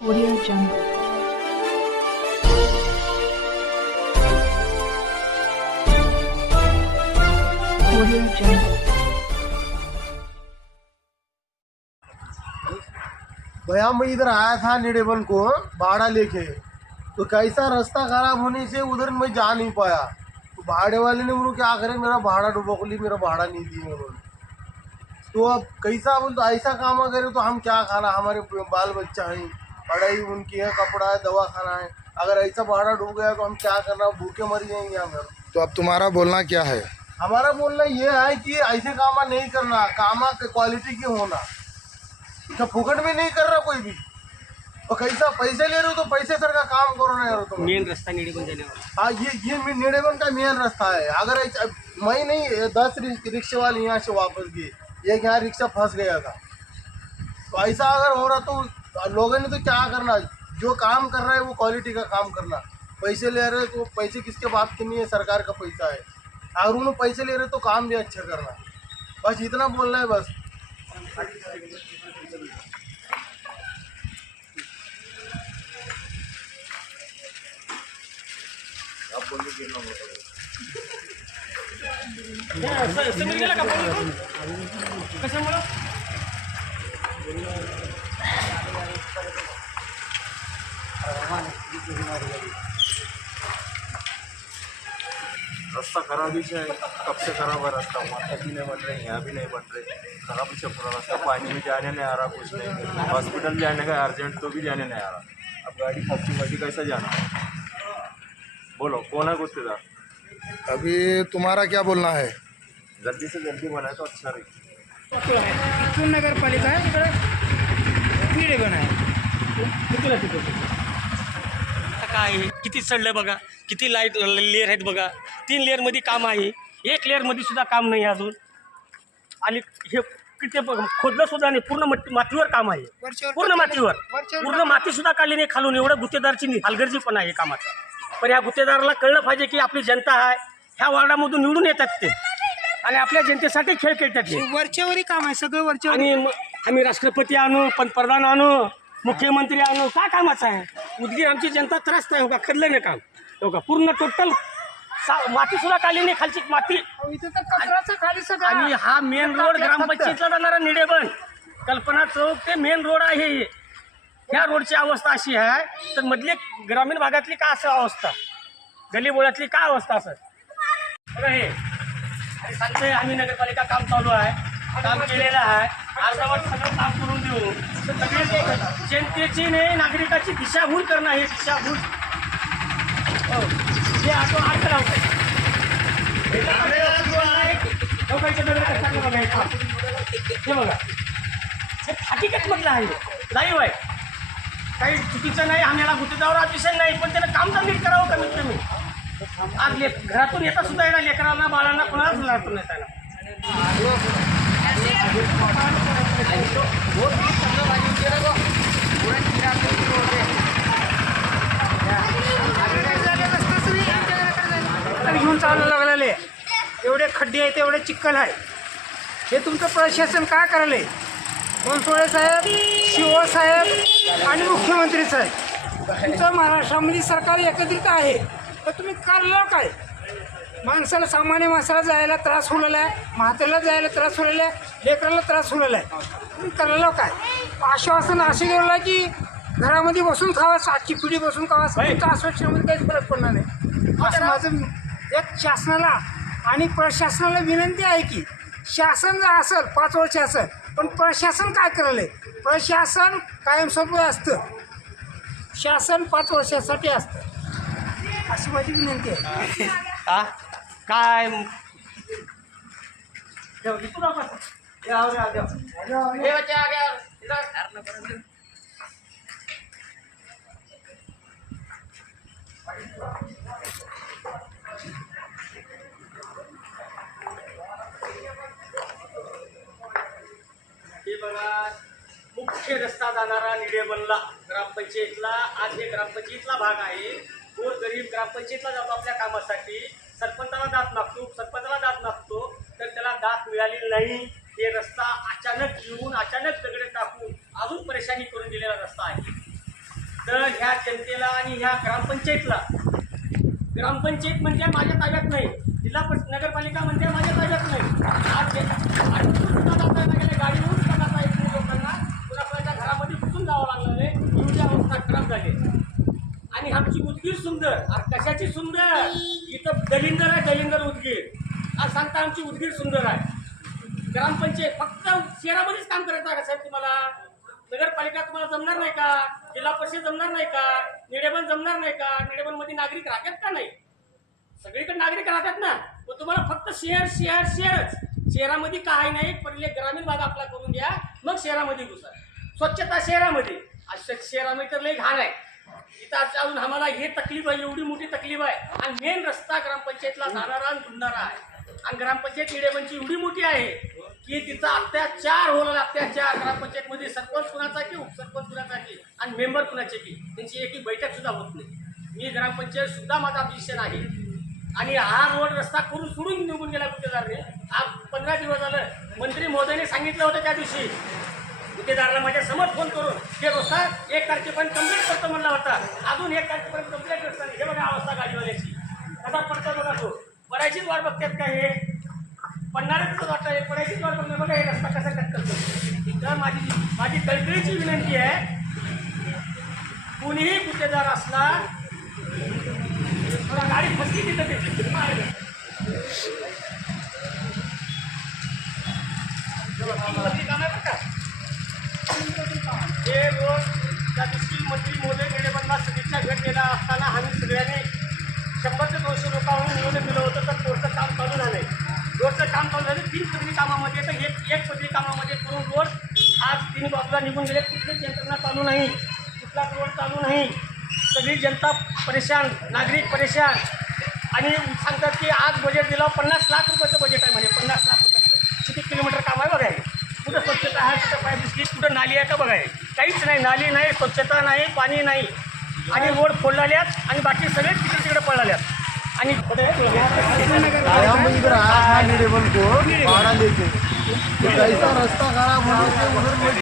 Audio Jungle. Audio Jungle. भैया मैं इधर आया था निडेबन को भाड़ा लेके, तो कैसा रास्ता खराब होने से उधर मैं जा नहीं पाया। तो भाड़े वाले ने बोलो क्या करे, मेरा भाड़ा डुबोकली, मेरा भाड़ा नहीं दिए उन्होंने। तो अब कैसा बोल, तो ऐसा काम करे तो हम क्या खाना, हमारे बाल बच्चा है, पढ़ाई उनकी है, कपड़ा है, दवा खाना है। अगर ऐसा भाड़ा डूब गया तो हम क्या करना, भूखे मर जाएंगे हम। तो अब तुम्हारा बोलना क्या है? हमारा बोलना ये है कि ऐसे काम नहीं करना, काम क्वालिटी के होना, तो फुकट में नहीं कर रहा कोई भी। और कैसा पैसे ले रहे हो तो पैसे सर का काम करो ना यार। तो मेन रास्ता निडेबन जाने वाला। हाँ, ये निडेबन का मेन रास्ता है। अगर मैं नहीं 10 रिक्शे वाले यहाँ से वापस गए, एक यहाँ रिक्शा फंस गया था। तो ऐसा अगर हो रहा तो लोगों ने तो क्या करना, जो काम कर रहा है वो क्वालिटी का काम करना। पैसे ले रहे तो पैसे किसके बाप के नहीं है, सरकार का पैसा है। अगर उन्होंने पैसे ले रहे तो काम भी अच्छा करना। बस इतना बोलना है बस। समोर गेला का बोलू कशामुळं? रास्ता खराब ही है, कब से खराब है रास्ता, वहाँ भी नहीं बन रहे, यहाँ भी नहीं बन रहे, खराब ही है पूरा रास्ता। पानी में जाने नहीं आ रहा, कुछ नहीं। हॉस्पिटल जाने का अर्जेंट तो भी जाने नहीं आ रहा। अब गाड़ी फंसी गाड़ी कैसा जाना? बोलो कौन है गुत्तेदार? अभी तुम्हारा क्या बोलना है? जल्दी से जल्दी बनाए तो अच्छा रहे। इथून नगरपालिका आहे, तिकडे निडेबन आहे. आता काय आहे? किती चढलं बघा, किती लाईट लेअर आहेत बघा. 3 लेअरमध्ये काम आहे, 1 लेअरमध्ये सुद्धा काम नाही अजून. आणि हे किती खोदलं सुद्धा नाही, पूर्ण मातीवर काम आहे. पूर्ण मातीवर, पूर्ण माती सुद्धा काढली नाही खालून. एवढं गुत्तेदारची हलगर्जीपणा आहे कामाचा. पण ह्या गुत्तेदाराला कळलं पाहिजे की आपली जनता आहे, ह्या वॉर्डामधून निवडून येतात ते आणि आपल्या जनतेसाठी खेळ खेळतात ते. वरच्यावरी काम आहे सगळं, वरच्यावर. आणि आम्ही राष्ट्रपती आणू, पंतप्रधान आणू, मुख्यमंत्री आणू, काय कामाचं आहे? उदगीर आमची जनता त्रासत आहे हो का, खरलं नाही काम हो का. पूर्ण टोटल माती सुद्धा काढली नाही, खालची माती. इथं तर कचराचं खाली सगळं. आणि हा मेन रोड ग्रामपंचायतला जाणारा निडेबन कल्पना चौक ते मेन रोड आहे. ह्या रोडची अवस्था अशी आहे, तर मधली ग्रामीण भागातली का असं अवस्था, गलीबोळ्यातली का अवस्था असं बघा. हे सांगतोय आम्ही, नगरपालिका काम चालू आहे, काम केलेलं आहे, अर्धवट सगळं काम करून देऊ. सगळे जनतेची नाही, नागरिकाची दिशाभूल करणं, हे दिशाभूल हो. हे ऑटो आठ लावतात, हे बघा, हे हकीकत मधलं आहे, लाईव्ह आहे. काही चुकीचं नाही, आम्हाला गुत्तेदार अतिशय नाही, पण त्यानं काम तर नीट करावं कमीत कमी. आज घरातून येता सुद्धा येणार, लेकरांना बाळांना कोणालाच लागतो नाही त्याला. घेऊन चालू लागलेले, एवढे खड्डे आहेत, एवढे चिखल आहे. हे तुमचं प्रशासन काय करायलंय? बनसोडे साहेब, शिव साहेब आणि मुख्यमंत्री साहेब, तुमचं महाराष्ट्रामध्ये सरकार एकत्रित आहे, तर तुम्ही करलं काय? माणसाला, सामान्य माणसाला जायला त्रास होलेला आहे, म्हाताऱ्याला जायला त्रास होलेला आहे, लेकराला त्रास होलेला आहे. तुम्ही करलं काय? आश्वासन असे गेलं की घरामध्ये बसून खावा, आजची पिढी बसून खावा, तुमच्या आश्वासनामध्ये काहीच फरक पडणार नाही. असं माझं एक शासनाला आणि प्रशासनाला विनंती आहे की शासन जर असेल 5 वर्ष असेल, पण प्रशासन काय करायलंय? प्रशासन कायमस्वरूपी असतं, शासन 5 वर्षासाठी असतं, अशी माझी विनंती आहे. हा काय हे बघा, मुख्य रस्ता जाणारा निडेबनला ग्रामपंचायतला. आज हे ग्रामपंचायतला भाग आहे. गोर गरीब ग्रामपंचायतला जातो आपल्या कामासाठी, सरपंचाला दात मागतो, तर त्याला दात मिळाली नाही. हे रस्ता अचानक येऊन, अचानक दगड टाकून अजून परेशानी करून दिलेला रस्ता आहे. तर ह्या जनतेला आणि ह्या ग्रामपंचायतला, ग्रामपंचायत म्हणजे माझ्या ताब्यात नाही, जिल्हा नगरपालिका म्हणजे माझ्या ताब्यात नाही. आज गाडीवरून सुद्धा जाता येत नाही लोकांना, कुणाच्या घरामध्ये घुसून जावं लागलं आहे. एवढी अवस्था खराब झाली. आणि आमची उदगीर सुंदर, अरे कशाची सुंदर, इथं दलिंदर आहे, दलिंदर उदगीर. आज सांगता आमची उदगीर सुंदर आहे. ग्रामपंचायत फक्त शहरामध्येच काम करायचं आहे का साहेब तुम्हाला? नगरपालिका तुम्हाला जमणार नाही का? जिल्हा परिषद जमणार नाही का? निडेबन जमणार नाही का? निडेबनमध्ये नागरिक राहतात का नाही? सगळीकडे नागरिक राहतात ना. मग तुम्हाला फक्त शहरच. शहरामध्ये काही नाही, पहिले ग्रामीण भाग आपला करून घ्या, मग शहरामध्ये घुसा. स्वच्छता शहरामध्ये, अशा शहरामध्ये तर लई घाण आहे. इथं अजून आम्हाला हे तकलीफ आहे, एवढी मोठी तकलीफ आहे. आणि मेन रस्ता ग्रामपंचायतला जाणारा आणि जुळणारा आहे. आणि ग्रामपंचायत निडेबनची एवढी मोठी आहे की तिचा अत्याचार होणार. अत्याचार ग्रामपंचायतमध्ये सरपंच कुणाचा की उपसरपंच कुणाचा की आणि मेंबर कुणाचे की त्यांची एक बैठक सुद्धा होत नाही. मी ग्रामपंचायत सुद्धा माझा ऑब्जेक्शन आहे. आणि हा रोड रस्ता करून सोडून निघून गेला गुत्तेदारने. आज 15 दिवस झालं. मंत्री महोदयाने सांगितलं होतं त्या दिवशी गुत्तेदाराला माझ्या समोर फोन करून हे रस्ता 1 तारखेपर्यंत कंप्लीट करतो म्हणला होता. अजून 1 तारखेपर्यंत कंप्लीट रस्ता नाही. हे बघा अवस्था गाडीवाल्याची कसा पडतं बघा. तो पडायचीच वाट बघतात का? हे पडणारच वाटतं, पडायचीच वाट बघणार. बघा हे रस्ता कसा कट करतो. तर माझी कळकळीची विनंती आहे, कुणीही गुत्तेदार असला थोडा गाडी फसली तिथं ते काम आहे बरं का. हे रोड त्या दिवशी मंत्री महोदय निडेबनला सदिच्छा भेट दिला असताना आम्ही सगळ्यांनी 100 ते 200 लोकांहून निवेदन दिलं होतं. तर रोडचं काम चालू झालंय. रोडचं काम चालू झालं 3 पदरी कामामध्ये, तर एक पदरी कामामध्ये करून रोड आज 3 बाजूला निघून गेले. कुठलीच यंत्रणा चालू नाही, कुठलाच रोड चालू नाही. सगळी जनता परेशान, नागरिक परेशान. आणि सांगतात की आज बजेट दिलं 50 लाख रुपयाचं बजेट आहे. म्हणजे 50 लाख रुपयाचं किती किलोमीटर काम आहे बघाय. कुठं स्वच्छता आहे, कुठं पाईप दिसली, कुठं नाली आहे का बघाय. काहीच नाही, नाली नाही, स्वच्छता नाही, पाणी नाही. आणि रोड फोडलेल्यात आणि बाकी सगळे तिकडे पडलेल्यात. आणि आया मैं इधर आया था निडेबन को भाड़ा लेके, तो कैसा रास्ता खराब होने से उधर